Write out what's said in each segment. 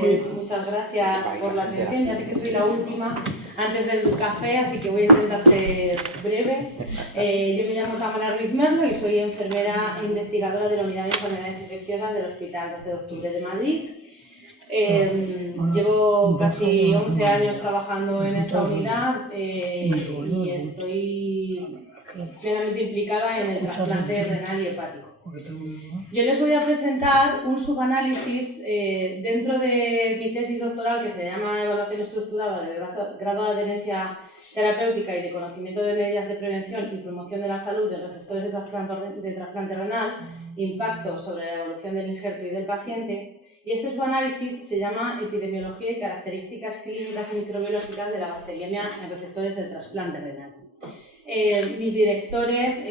Pues muchas gracias por la atención. Ya sé que soy la última antes del café, así que voy a intentar ser breve. Yo me llamo Tamara Ruiz Merlo y soy enfermera e investigadora de la Unidad de Enfermedades Infecciosas del Hospital 12 de Octubre de Madrid. Llevo casi 11 años trabajando en esta unidad y estoy plenamente implicada en el trasplante renal y hepático. Yo les voy a presentar un subanálisis dentro de mi tesis doctoral que se llama Evaluación estructurada del grado de adherencia terapéutica y de conocimiento de medidas de prevención y promoción de la salud de los receptores de trasplante renal, impacto sobre la evolución del injerto y del paciente. Y este subanálisis se llama Epidemiología y características clínicas y microbiológicas de la bacteriemia en receptores del trasplante renal. Mis directores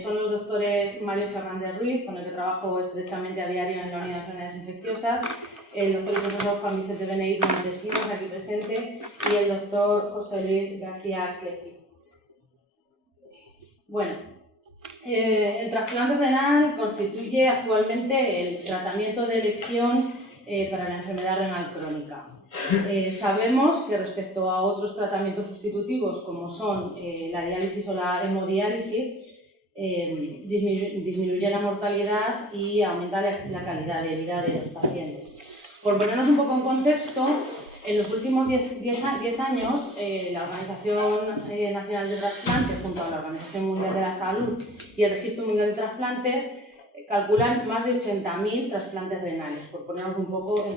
son los doctores Mario Fernández Ruiz, con el que trabajo estrechamente a diario en la Unidad de Enfermedades Infecciosas, el doctor y profesor Juan Vicente Benedito Montesinos, aquí presente, y el doctor José Luis García Cleci. Bueno, el trasplante renal constituye actualmente el tratamiento de elección para la enfermedad renal crónica. Sabemos que respecto a otros tratamientos sustitutivos como son la diálisis o la hemodiálisis, disminuye la mortalidad y aumenta la calidad de vida de los pacientes. Por ponernos un poco en contexto, en los últimos 10 años, la Organización Nacional de Trasplante, junto a la Organización Mundial de la Salud y el Registro Mundial de Trasplantes, calculan más de 80.000 trasplantes renales, por ponernos un poco en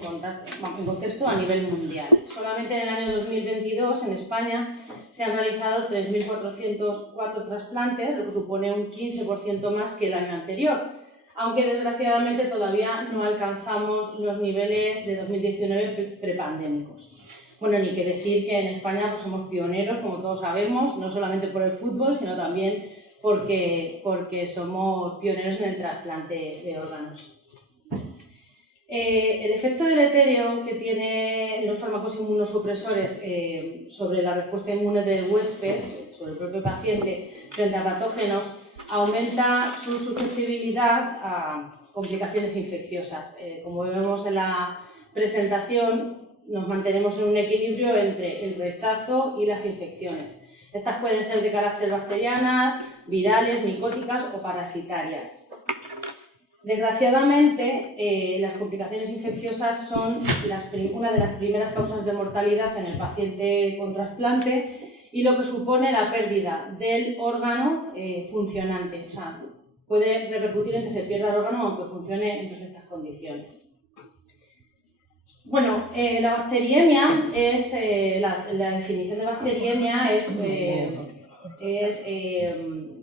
contexto a nivel mundial. Solamente en el año 2022, en España, se han realizado 3.404 trasplantes, lo que supone un 15% más que el año anterior, aunque desgraciadamente todavía no alcanzamos los niveles de 2019 prepandémicos. Bueno, ni que decir que en España pues, somos pioneros, como todos sabemos, no solamente por el fútbol, sino también porque somos pioneros en el trasplante de órganos. El efecto deletérea que tienen los fármacos inmunosupresores sobre la respuesta inmune del huésped, sobre el propio paciente, frente a patógenos, aumenta su susceptibilidad a complicaciones infecciosas. Como vemos en la presentación, nos mantenemos en un equilibrio entre el rechazo y las infecciones. Estas pueden ser de carácter bacterianas, virales, micóticas o parasitarias. Desgraciadamente, las complicaciones infecciosas son una de las primeras causas de mortalidad en el paciente con trasplante y lo que supone la pérdida del órgano funcionante. O sea, puede repercutir en que se pierda el órgano aunque funcione en perfectas condiciones. Bueno, la bacteriemia es, la definición de bacteriemia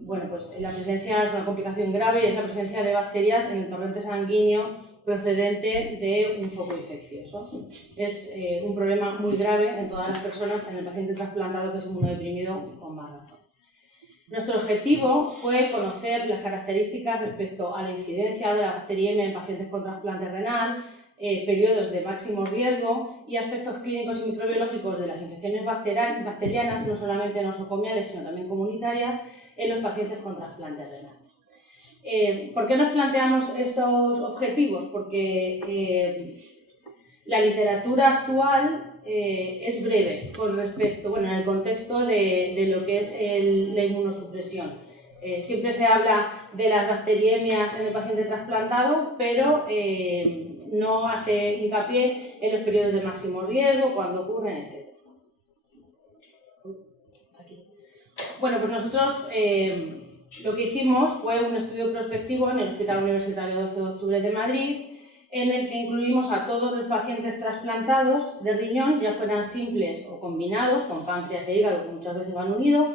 bueno, pues la presencia es una complicación grave y es la presencia de bacterias en el torrente sanguíneo procedente de un foco infeccioso. Es un problema muy grave en todas las personas, en el paciente trasplantado que es inmunodeprimido con más razón. Nuestro objetivo fue conocer las características respecto a la incidencia de la bacteriemia en pacientes con trasplante renal, periodos de máximo riesgo y aspectos clínicos y microbiológicos de las infecciones bacterianas, no solamente nosocomiales, sino también comunitarias, en los pacientes con trasplante renal. ¿Por qué nos planteamos estos objetivos? Porque la literatura actual es breve con respecto, bueno, en el contexto de lo que es la inmunosupresión. Siempre se habla de las bacteriemias en el paciente trasplantado, pero no hace hincapié en los periodos de máximo riesgo, cuando ocurren, etc. Aquí. Bueno, pues nosotros lo que hicimos fue un estudio prospectivo en el Hospital Universitario 12 de Octubre de Madrid, en el que incluimos a todos los pacientes trasplantados de riñón, ya fueran simples o combinados, con páncreas e hígado, que muchas veces van unidos,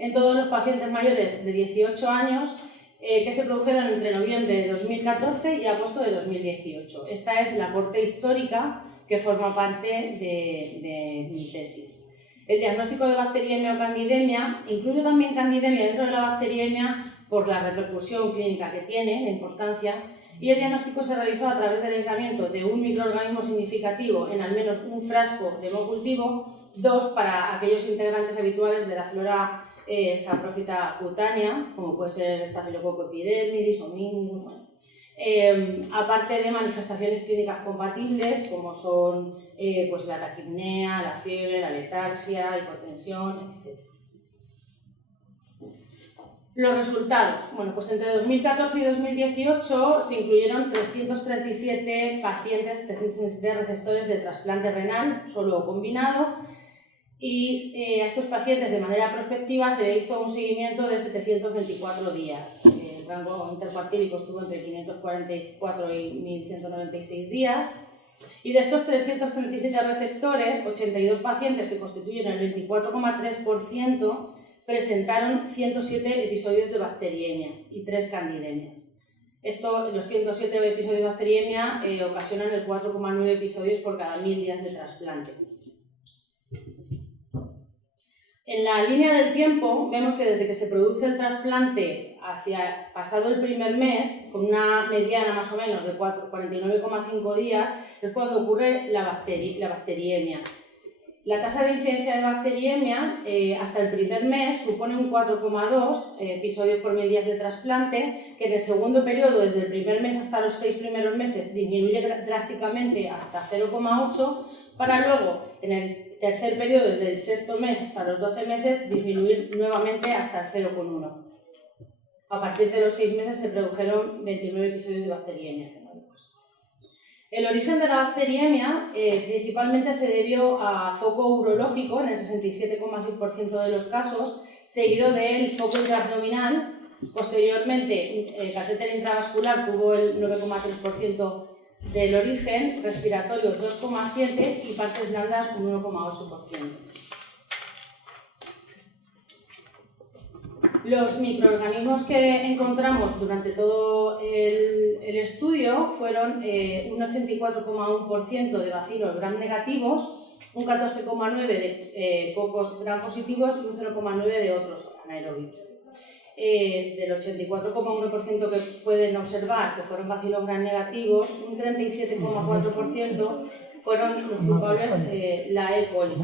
en todos los pacientes mayores de 18 años que se produjeron entre noviembre de 2014 y agosto de 2018. Esta es la corte histórica que forma parte de mi tesis. El diagnóstico de bacteriemia o candidemia incluye también candidemia dentro de la bacteriemia por la repercusión clínica que tiene, la importancia, y el diagnóstico se realizó a través del aislamiento de un microorganismo significativo en al menos un frasco de hemocultivo, 2 para aquellos integrantes habituales de la flora saprófita cutánea, como puede ser Staphylococcus epidermidis o Mingus. Bueno. aparte de manifestaciones clínicas compatibles como son pues la taquipnea, la fiebre, la letargia, hipotensión, etc. Los resultados. Bueno, pues entre 2014 y 2018 se incluyeron 337 pacientes, 337 receptores de trasplante renal, solo o combinado, y a estos pacientes de manera prospectiva se le hizo un seguimiento de 724 días. El rango intercuartílico estuvo entre 544 y 1196 días. Y de estos 337 receptores, 82 pacientes, que constituyen el 24,3%, presentaron 107 episodios de bacteriemia y 3 candidemias. Los 107 episodios de bacteriemia ocasionan el 4,9 episodios por cada 1000 días de trasplante. En la línea del tiempo vemos que desde que se produce el trasplante hacia pasado el primer mes, con una mediana más o menos de 49,5 días, es cuando ocurre la bacteriemia. La tasa de incidencia de bacteriemia hasta el primer mes supone un 4,2 episodios por 1000 días de trasplante, que en el segundo periodo, desde el primer mes hasta los 6 primeros meses, disminuye drásticamente hasta 0,8, para luego, en el tercer periodo, desde el sexto mes hasta los 12 meses, disminuir nuevamente hasta el 0,1. A partir de los 6 meses se produjeron 29 episodios de bacteriemia. El origen de la bacteriemia principalmente se debió a foco urológico en el 67,6% de los casos, seguido del foco intraabdominal. Posteriormente, el catéter intravascular tuvo el 9,3% del origen, respiratorio 2,7% y partes blandas un 1,8%. Los microorganismos que encontramos durante todo el estudio fueron un 84,1% de bacilos gram negativos, un 14,9% de cocos gram positivos y un 0,9% de otros anaerobios. Del 84,1% que pueden observar que fueron bacilos gram negativos, un 37,4% fueron los culpables la E. coli.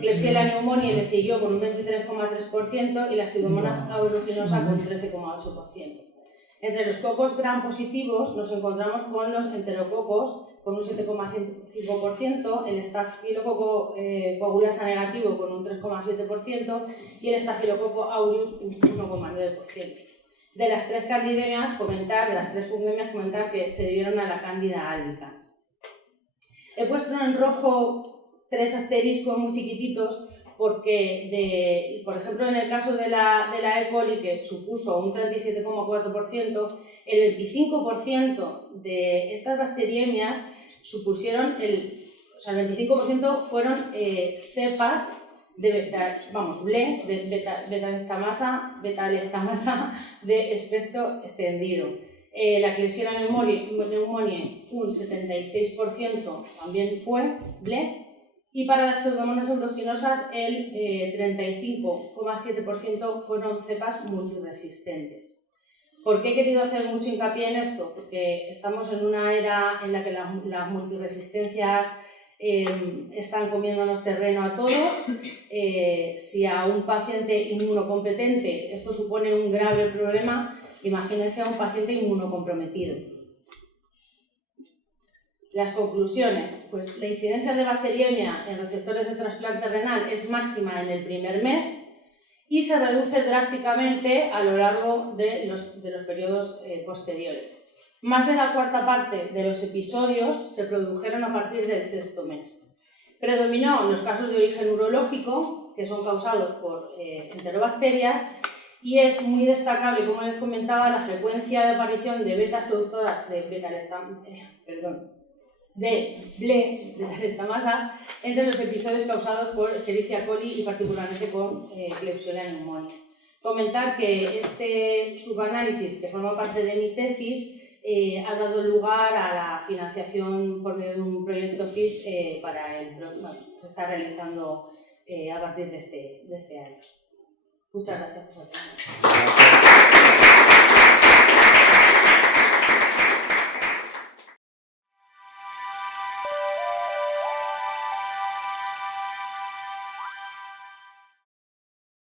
Klebsiella pneumoniae le siguió con un 23,3% y la Pseudomonas aeruginosa con 13,8%. Entre los cocos gram positivos nos encontramos con los enterococos con un 7,5%, el estafilococo coagulasa negativo con un 3,7% y el estafilococo aureus un 1,9%. De las 3 candidemias, de las 3 fungemias, comentar que se debieron a la Candida albicans. He puesto en rojo 3 asteriscos muy chiquititos porque, por ejemplo, en el caso de la E. coli, que supuso un 37,4%, el 25% de estas bacteriemias supusieron el 25% fueron cepas de beta-lactamasa de espectro extendido. La Klebsiella pneumoniae, un 76% también fue BLE, y para las Pseudomonas aeruginosas el 35,7% fueron cepas multiresistentes. ¿Por qué he querido hacer mucho hincapié en esto? Porque estamos en una era en la que las multiresistencias están comiéndonos terreno a todos. Si a un paciente inmunocompetente esto supone un grave problema, imagínense a un paciente inmunocomprometido. Las conclusiones, pues la incidencia de bacteriemia en receptores de trasplante renal es máxima en el primer mes y se reduce drásticamente a lo largo de los periodos posteriores. Más de la cuarta parte de los episodios se produjeron a partir del sexto mes. Predominó en los casos de origen urológico, que son causados por enterobacterias, y es muy destacable, como les comentaba, la frecuencia de aparición de betas productoras de beta-lactamasas entre los episodios causados por Escherichia coli y particularmente con Klebsiella pneumoniae. Comentar que este subanálisis, que forma parte de mi tesis, ha dado lugar a la financiación por medio de un proyecto FIS que se está realizando a partir de este año. Muchas gracias por su atención.